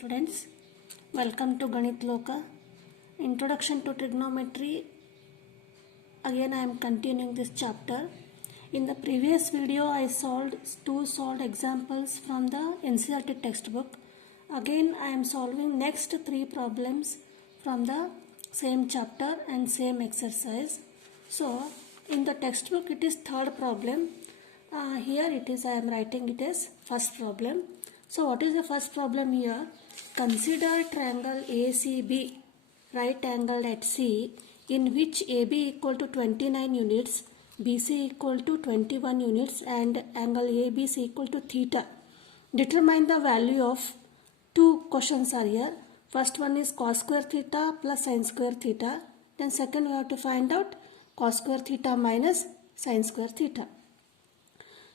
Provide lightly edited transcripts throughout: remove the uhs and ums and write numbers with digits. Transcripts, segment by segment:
Students, welcome to Ganit Loka. Introduction to Trigonometry. Again I am continuing this chapter. In the previous video I solved two examples from the NCERT textbook. Again I am solving next three problems from the same chapter and same exercise. So in the textbook it is third problem. Here it is, I am writing it as first problem. So what is the first problem here? Consider triangle ACB right angled at C, in which AB equal to 29 units, BC equal to 21 units and angle ABC equal to theta. Determine the value of two questions are here. First one is cos square theta plus sin square theta. Then second we have to find out cos square theta minus sin square theta.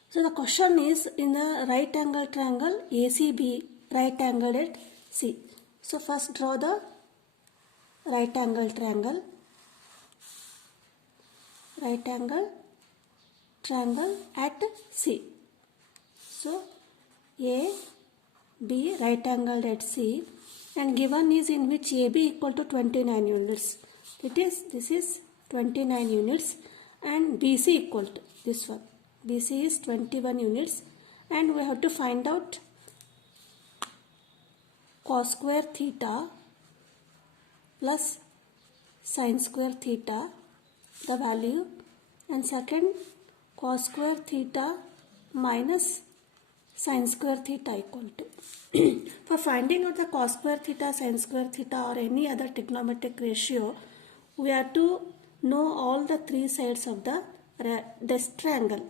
So the question is in the right angle triangle ACB right angled at C. So first draw the right angle triangle at C. So A, B right angled at C, and given is in which AB equal to 29 units. This is 29 units and BC equal to this one. BC is 21 units and we have to find out cos square theta plus sin square theta, the value, and second cos square theta minus sin square theta equal to. For finding out the cos square theta, sin square theta or any other trigonometric ratio, we have to know all the three sides of this triangle.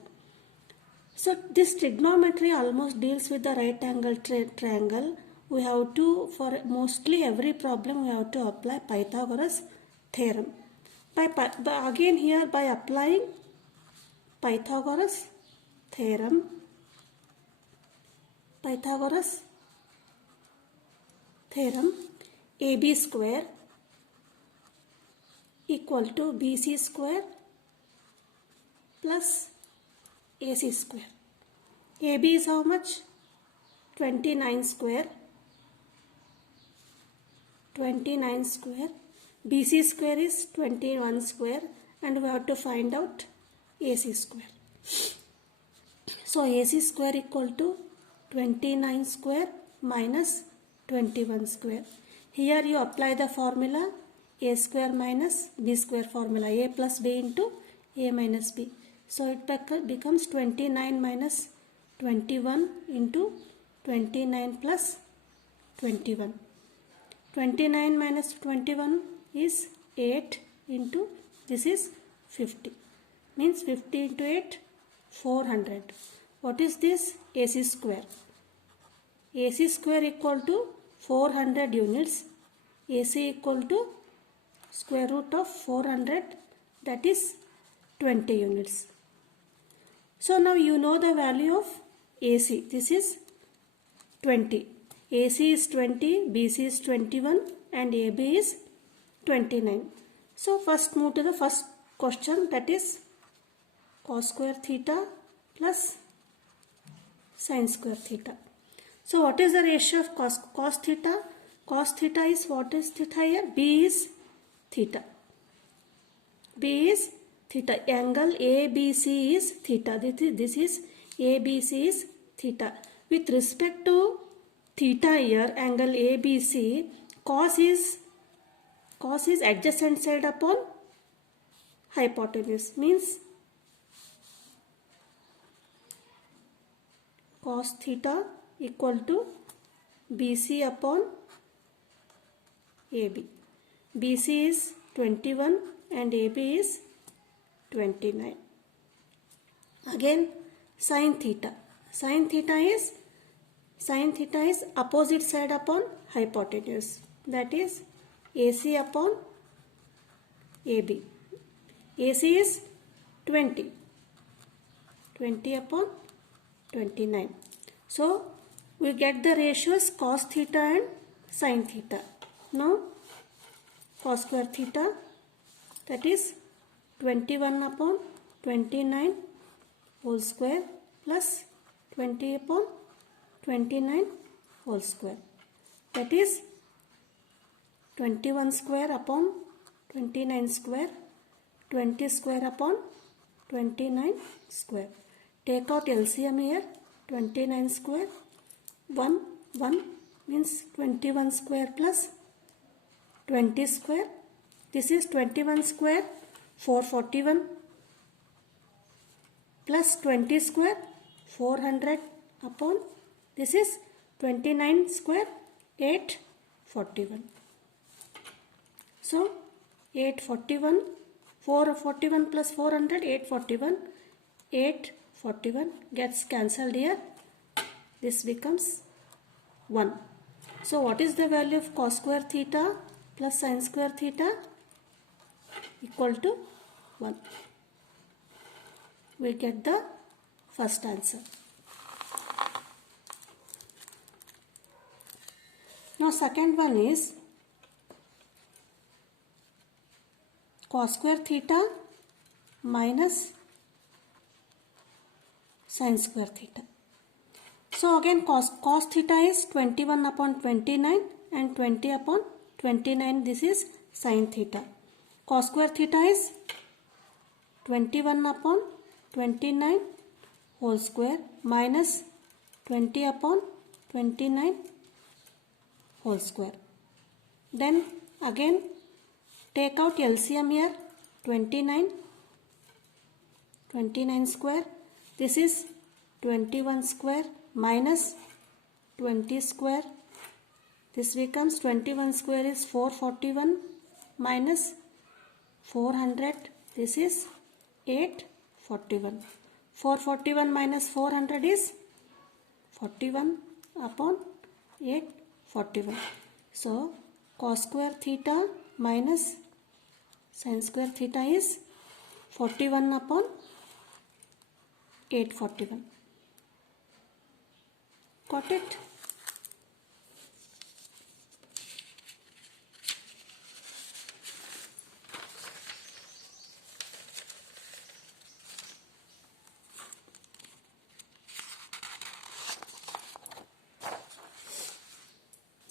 So this trigonometry almost deals with the right angle triangle. We have to, for mostly every problem, we have to apply Pythagoras theorem. Again here by applying Pythagoras theorem, AB square equal to BC square plus AC square. AB is how much? 29 square. BC square is 21 square and we have to find out AC square. So AC square equal to 29 square minus 21 square. Here you apply the formula A square minus B square formula, A plus B into A minus B. So it becomes 29 minus 21 into 29 plus 21. 29 minus 21 is 8 into this is 50. Means 50 into 8, 400. What is this? AC square. AC square equal to 400 units. AC equal to square root of 400, that is 20 units. So now you know the value of AC. This is 20. AC is 20, BC is 21 and AB is 29. So first move to the first question, that is cos square theta plus sin square theta. So what is the ratio of cos theta? Cos theta is, what is theta here? B is theta. B is theta. Angle ABC is theta. This is ABC is theta. With respect to theta here, angle ABC, cos is adjacent side upon hypotenuse. Means cos theta equal to BC upon AB. BC is 21 and AB is 29. Again sin theta. Sin theta is opposite side upon hypotenuse. That is AC upon AB. AC is 20. 20 upon 29. So we get the ratios cos theta and sin theta. Now cos square theta, that is 21 upon 29 whole square plus 20 upon 29 whole square. that is 21 square upon 29 square, 20 square upon 29 square. Take out LCM here, 29 square, 1 means 21 square plus 20 square. This is 21 square, 441 plus 20 square, 400 upon, this is 29 square, 841. So 841, 441 plus 400, 841. 841 gets cancelled here. This becomes 1. So what is the value of cos square theta plus sin square theta? Equal to 1. We get the first answer. Now second one is cos square theta minus sin square theta. So again cos theta is 21 upon 29 and 20 upon 29. This is sin theta. Cos square theta is 21 upon 29 whole square minus 20 upon 29 whole square. Then again take out LCM here, 29 square. This is 21 square minus 20 square. This becomes 21 square is 441 minus 400. This is 841. 441 minus 400 is 41 upon 841. So cos square theta minus sin square theta is 41 upon 841. Got it?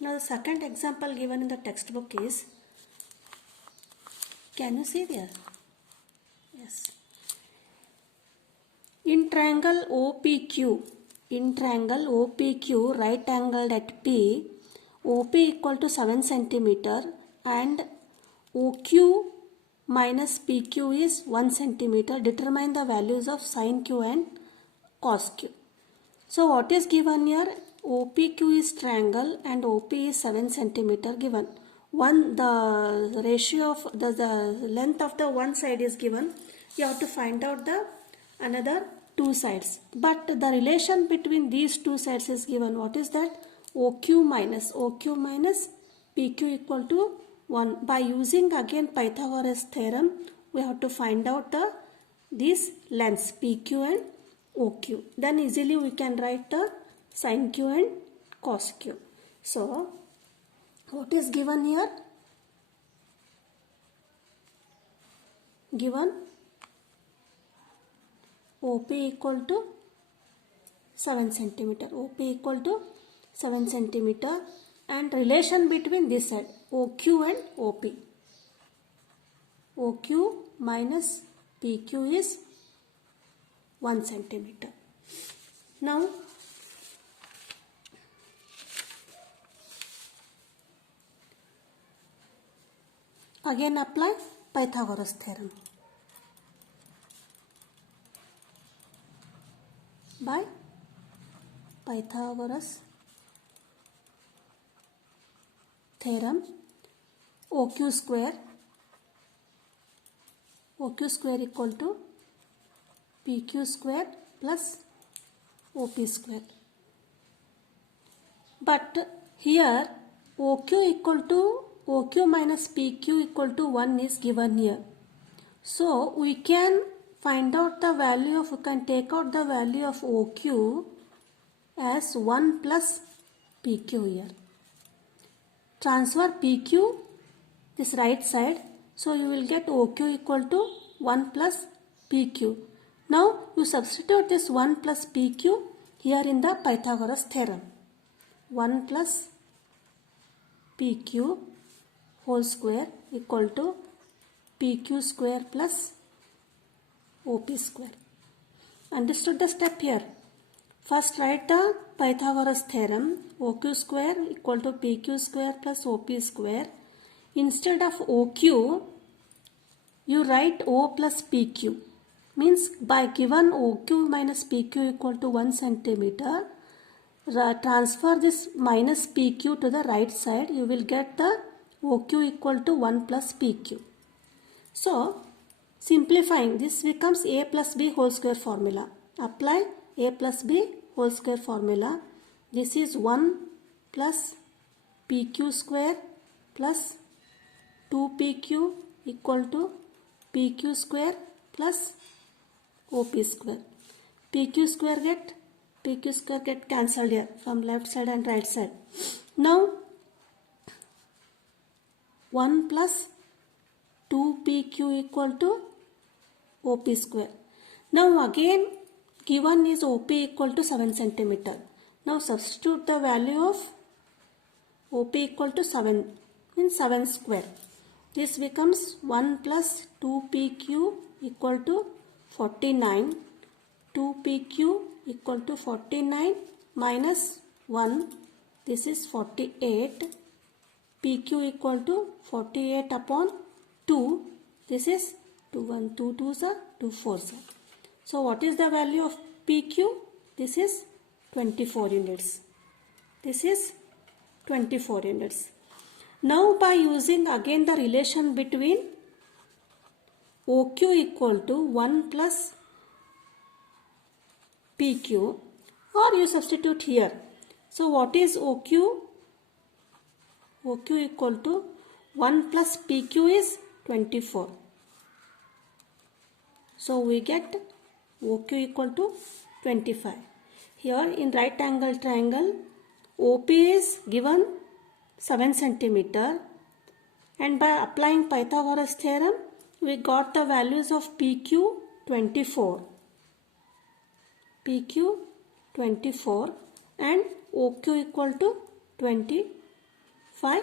Now the second example given in the textbook is, can you see there? Yes. In triangle OPQ, right angled at P, OP equal to 7 centimeter and OQ minus PQ is 1 centimeter. Determine the values of sin Q and cos Q. So what is given here? OPQ is triangle and OP is 7 centimeter given. The ratio of the length of the one side is given. You have to find out the another two sides. But the relation between these two sides is given. What is that? OQ minus PQ equal to 1. By using again Pythagoras theorem, we have to find out these lengths PQ and OQ. Then easily we can write the sin Q and cos Q. So what is given here? Given OP equal to 7 centimeter. OP equal to 7 centimeter and relation between this side OQ and OP. OQ minus PQ is 1 centimeter. Now again apply Pythagoras theorem. By Pythagoras theorem, OQ square equal to PQ square plus OP square. But here OQ minus PQ equal to 1 is given here. So we can find out the value of, we can take out the value of OQ as 1 plus PQ here. Transfer PQ this right side. So you will get OQ equal to 1 plus PQ. Now you substitute this 1 plus PQ here in the Pythagoras theorem. 1 plus PQ whole square equal to PQ square plus OP square. Understood the step here? First write the Pythagoras theorem. OQ square equal to PQ square plus OP square. Instead of OQ, you write O plus PQ. Means by given OQ minus PQ equal to 1 centimeter, transfer this minus PQ to the right side. You will get the OQ equal to 1 plus PQ. So, simplifying this becomes A plus B whole square formula. Apply A plus B whole square formula. This is 1 plus PQ square plus 2PQ equal to PQ square plus OP square. PQ square get cancelled here from left side and right side. Now 1 plus 2PQ equal to OP square. Now again given is OP equal to 7 centimeter. Now substitute the value of OP equal to 7 in 7 square. This becomes 1 plus 2PQ equal to 49. 2PQ equal to 49 minus 1. This is 48. PQ equal to 48 upon 2. This is 2 1 2 2s are 2 4s are. So what is the value of PQ? This is 24 units. This is 24 units. Now by using again the relation between OQ equal to 1 plus PQ, or you substitute here. So what is OQ? OQ equal to 1 plus PQ is 24. So we get OQ equal to 25. Here in right angle triangle, OP is given 7 centimeter, and by applying Pythagoras theorem we got the values of PQ 24, PQ 24 and OQ equal to 25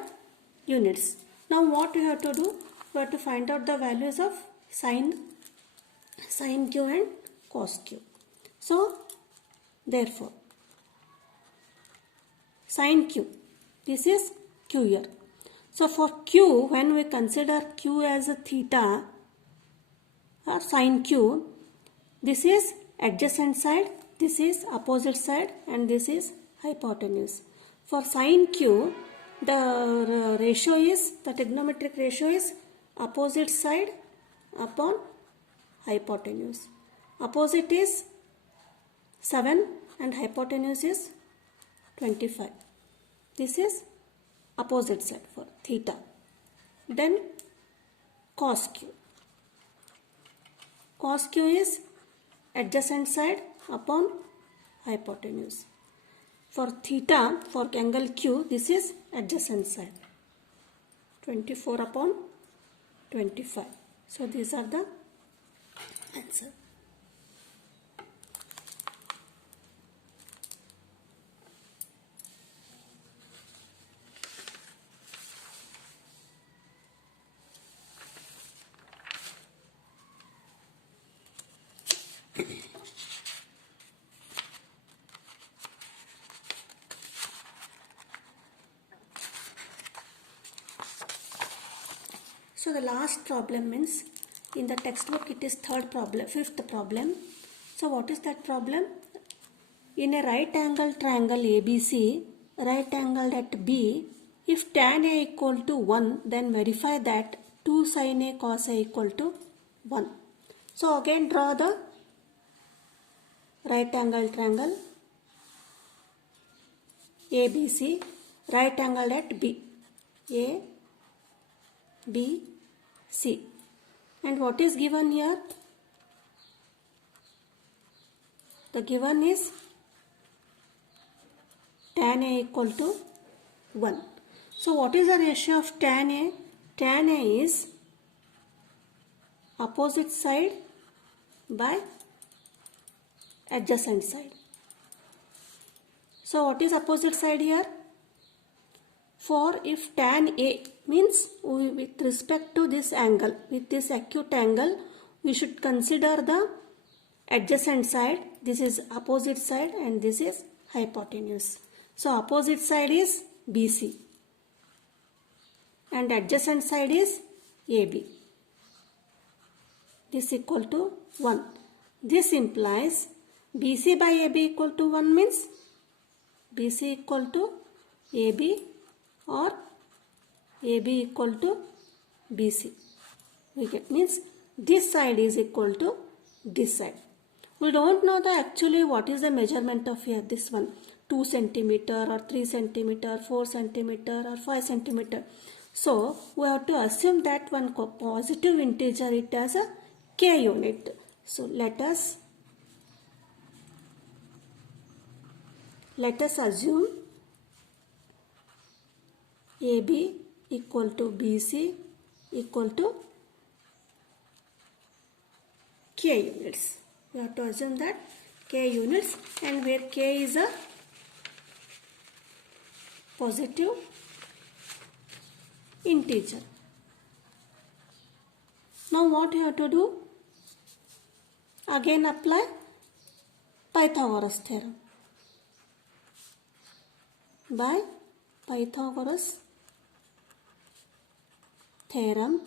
units. Now what we have to do? We have to find out the values of sin Q and cos Q. So therefore sin Q, this is Q here. So for Q, when we consider Q as a theta or sin Q, this is adjacent side, this is opposite side, and this is hypotenuse. For sin Q, the ratio is, the trigonometric ratio is opposite side upon hypotenuse. Opposite is 7 and hypotenuse is 25. This is opposite side for theta. Then cos Q. Cos Q is adjacent side upon hypotenuse. For theta, for angle Q, this is adjacent side. 24 upon 25. So these are the answer. So the last problem means in the textbook it is fifth problem. So what is that problem? In a right angle triangle ABC, right angle at B, if tan A equal to 1, then verify that 2 sin A cos A equal to 1. So again draw the right angle triangle ABC, right angle at B, A, B, C. And what is given here? The given is tan A equal to 1. So what is the ratio of tan A? Tan A is opposite side by adjacent side. So what is opposite side here? For if tan A means with respect to this angle, with this acute angle, we should consider the adjacent side. This is opposite side and this is hypotenuse. So opposite side is BC and adjacent side is AB. This equal to 1. This implies BC by AB equal to 1 means BC equal to AB or AB equal to BC. We get means this side is equal to this side. We don't know the actually what is the measurement of here, this one, 2 centimeter or 3 centimeter, 4 centimeter or 5 centimeter. So we have to assume that one positive integer it as a k unit. So let us assume AB equal to BC equal to k units. We have to assume that k units, and where k is a positive integer. Now what you have to do? Again apply Pythagoras theorem. By Pythagoras theorem.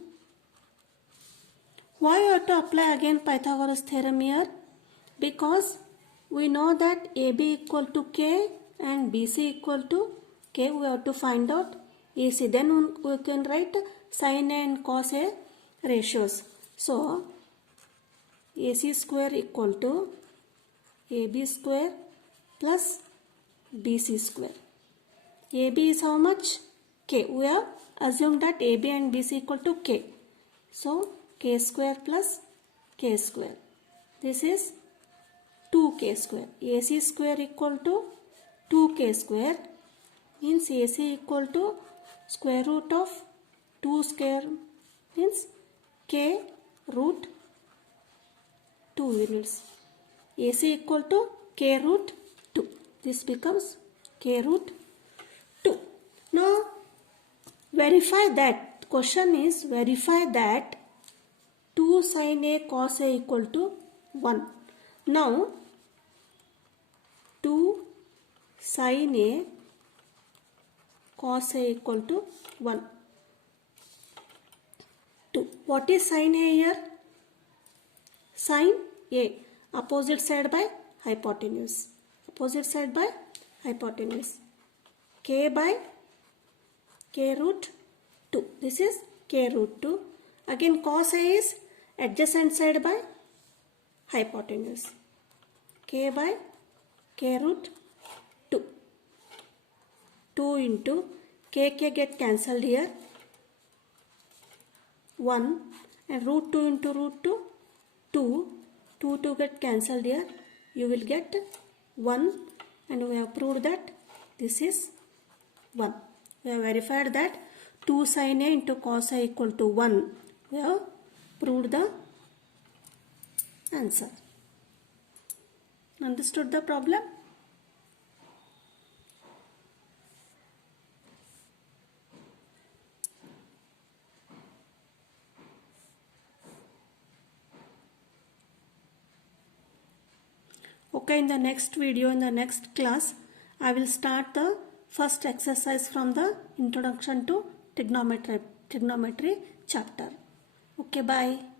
Why you have to apply again Pythagoras theorem here? Because we know that AB equal to K and BC equal to K. We have to find out AC. Then we can write sin A and cos A ratios. So AC square equal to AB square plus BC square. AB is how much? K. We have assumed that AB and BC equal to K. So K square plus K square. This is 2K square. AC square equal to 2K square means AC equal to square root of 2 square means K root 2 units. AC equal to K root 2. This becomes K root 2. Now verify that. Question is verify that 2 sin A cos A equal to 1. Now 2 sin A cos A equal to 1. 2. What is sin A here? Sin A. Opposite side by hypotenuse. Opposite side by hypotenuse. K by K root 2. This is K root 2. Again cos A is adjacent side by hypotenuse. K by K root 2. 2 into K get cancelled here. 1 and root 2 into root 2. 2 get cancelled here. You will get 1 and we have proved that this is 1. We have verified that 2 sin A into cos A equal to 1. We have proved the answer. Understood the problem? Okay, in the next video, in the next class, I will start the first exercise from the introduction to trigonometry chapter. Okay, bye.